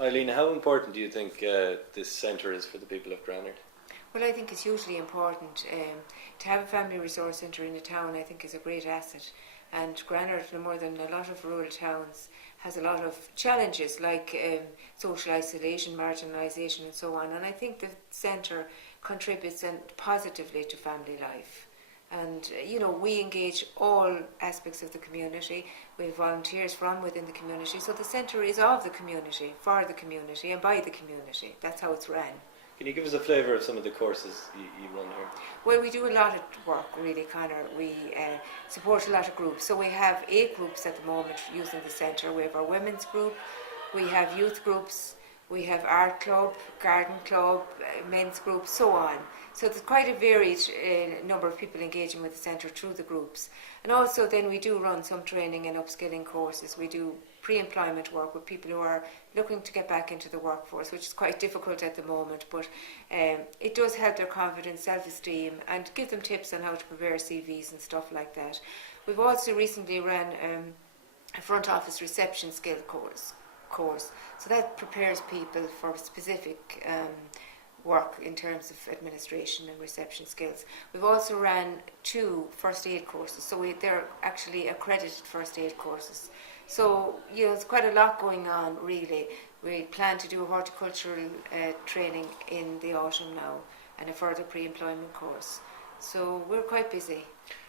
Eileen, how important do you think this centre is for the people of Greine? Well, I think it's hugely important. To have a family resource centre in a town, I think, is a great asset. And Greine, no more than a lot of rural towns, has a lot of challenges like social isolation, marginalisation and so on. And I think the centre contributes positively to family life. And, we engage all aspects of the community. We have volunteers from within the community. So the centre is of the community, for the community and by the community. That's how it's run. Can you give us a flavour of some of the courses you run here? Well, we do a lot of work, really, Conor. We support a lot of groups. So we have 8 groups at the moment using the centre. We have our women's group, we have youth groups, we have art club, garden club, men's group, so on. So there's quite a varied number of people engaging with the centre through the groups. And also then we do run some training and upskilling courses. We do pre-employment work with people who are looking to get back into the workforce, which is quite difficult at the moment, but it does help their confidence, self-esteem, and give them tips on how to prepare CVs and stuff like that. We've also recently ran a front office reception skill course. So that prepares people for specific work in terms of administration and reception skills. We've also ran 2 first aid courses, so they're actually accredited first aid courses. So, there's quite a lot going on, really. We plan to do a horticultural training in the autumn now and a further pre-employment course. So we're quite busy.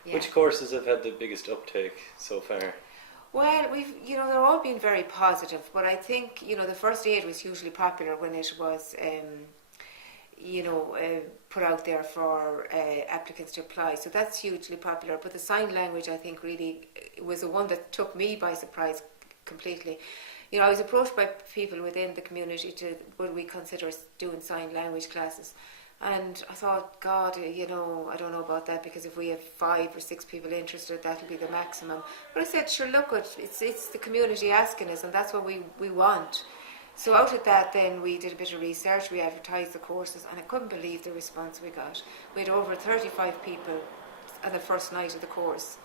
Yeah. Which courses have had the biggest uptake so far? Well, they're all been very positive, but I think, the first aid was hugely popular when it was put out there for applicants to apply. So that's hugely popular. But the sign language, I think, really was the one that took me by surprise completely. I was approached by people within the community would we consider doing sign language classes. And I thought, God, I don't know about that, because if we have 5 or 6 people interested, that'll be the maximum. But I said, sure, look, it's the community asking us, and that's what we want. So out of that, then we did a bit of research, we advertised the courses, and I couldn't believe the response we got. We had over 35 people on the first night of the course.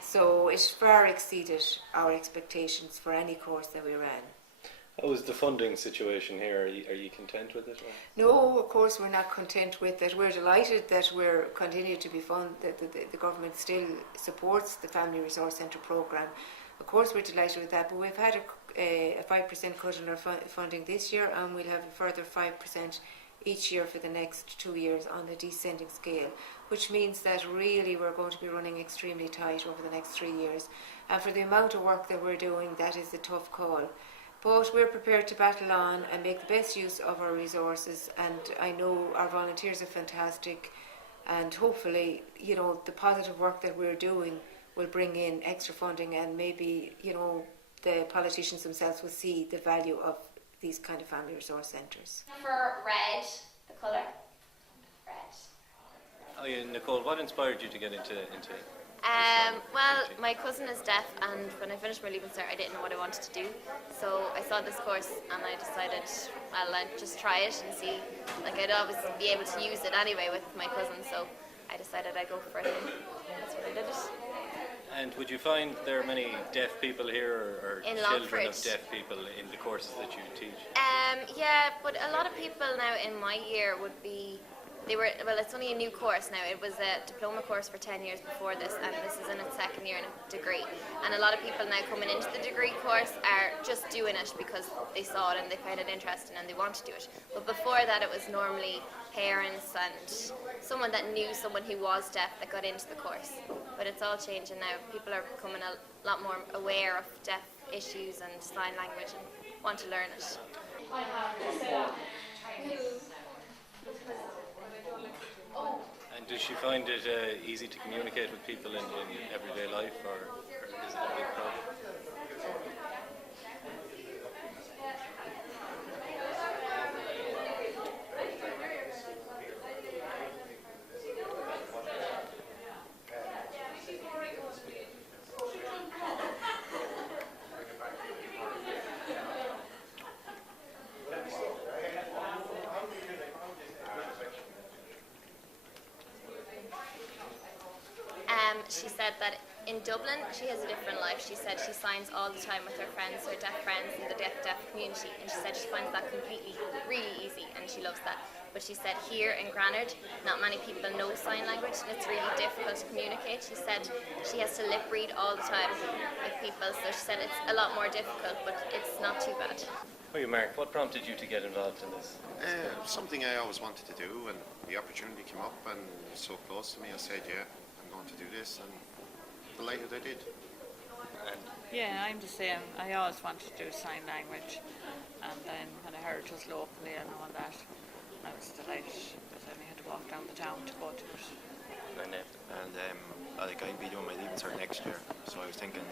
So it far exceeded our expectations for any course that we ran. How is the funding situation here? Are you content with it? Or? No, of course we're not content with it. We're delighted that we're continuing to be funded, that the government still supports the Family Resource Centre programme. Of course we're delighted with that, but we've had a 5% cut in our funding this year, and we'll have a further 5% each year for the next 2 years on a descending scale, which means that really we're going to be running extremely tight over the next 3 years. And for the amount of work that we're doing, that is a tough call. But we're prepared to battle on and make the best use of our resources, and I know our volunteers are fantastic, and hopefully, the positive work that we're doing will bring in extra funding, and maybe, the politicians themselves will see the value of these kind of family resource centres. For red, the colour, red. Oh yeah, Nicole, what inspired you to get into well, my cousin is deaf, and when I finished my Leaving Cert I didn't know what I wanted to do, so I saw this course and I decided, well, I'd just try it and see, I'd always be able to use it anyway with my cousin, so I decided I'd go for it, and that's what I did it. And would you find there are many deaf people here, or in children Longford. of deaf people in the courses that you teach? Yeah, but a lot of people now in my year would be, it's only a new course now. It was a diploma course for 10 years before this, and this is in its 2nd year in a degree. And a lot of people now coming into the degree course are just doing it because they saw it and they found it interesting and they want to do it. But before that, it was normally parents and someone that knew someone who was deaf that got into the course. But it's all changing now. People are becoming a lot more aware of deaf issues and sign language and want to learn it. And does she find it easy to communicate with people in everyday life, or is it a big problem? She said that in Dublin, she has a different life. She said she signs all the time with her friends, her deaf friends in the deaf community, and she said she finds that completely, really easy, and she loves that. But she said here in Greine, not many people know sign language, and it's really difficult to communicate. She said she has to lip read all the time with people, so she said it's a lot more difficult, but it's not too bad. Oh, Mark, what prompted you to get involved in this? Something I always wanted to do, and the opportunity came up and it was so close to me. I said, yeah, I'm going to do this, and delighted I did. Yeah, I'm the same. I always wanted to do sign language, and then when I heard it was locally and all that, I was delighted because I only had to walk down the town to go to it. And I'd be doing my leaving cert next year, so I was thinking,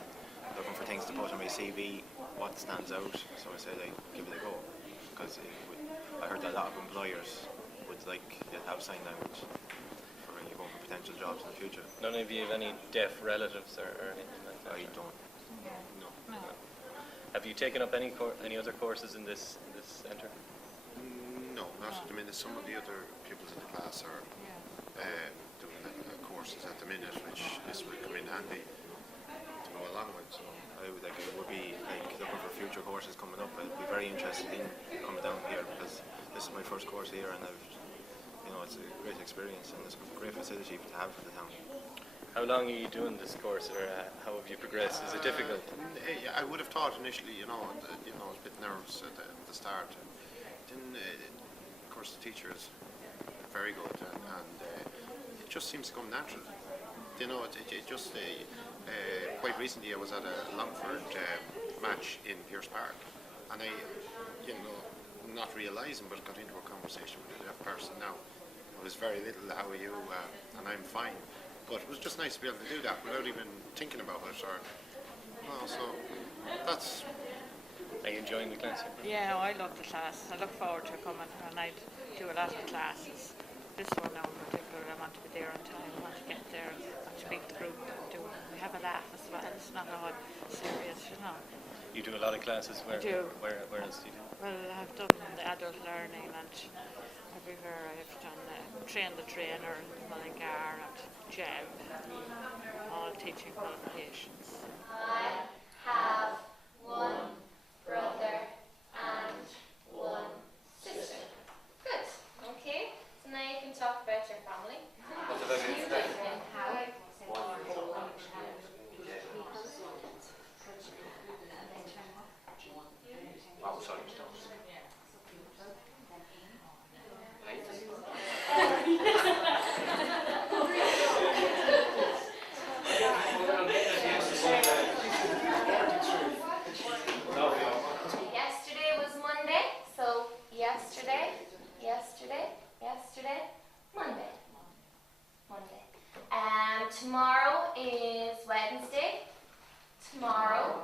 looking for things to put on my CV, what stands out, so I said I'd give it a go, because I heard that a lot of employers would like you to have sign language for when you're going for potential jobs in the future. None of you have any deaf relatives or anything like that? I don't. No. Have you taken up any other courses in this centre? No, not at the minute. Some of the other pupils in the class are doing courses at the minute, which this will come in handy to go along with. So I would be looking for future courses coming up. I'd be very interested in coming down here because this is my first course here, and it's a great experience and it's a great facility to have for the town. How long are you doing this course, or how have you progressed? Is it difficult? I would have thought initially, I was a bit nervous at the start. Then, of course, the teachers are very good, and it just seems to come natural. It just quite recently I was at a Longford match in Pierce Park, and I, not realising, but got into a conversation with a deaf person. Now, it was very little, how are you, and I'm fine. But it was just nice to be able to do that without even thinking about it. So that's. Are you enjoying the class? Yeah, I love the class. I look forward to coming, and I do a lot of classes. This one now in particular, I want to be there on time. I want to get there, I want to meet the group and do it. We have a laugh as well. It's not all serious, You do a lot of classes. Where? I do. Where else do you do? Well, I've done the adult learning, and everywhere I've done train the trainer, Mullingar and Jeb, all teaching qualifications. I have one brother and one sister. Good. Okay. So now you can talk about your family. What about you? And how Oh, sorry. Yesterday was Monday, so yesterday, Monday. Tomorrow is Wednesday. Tomorrow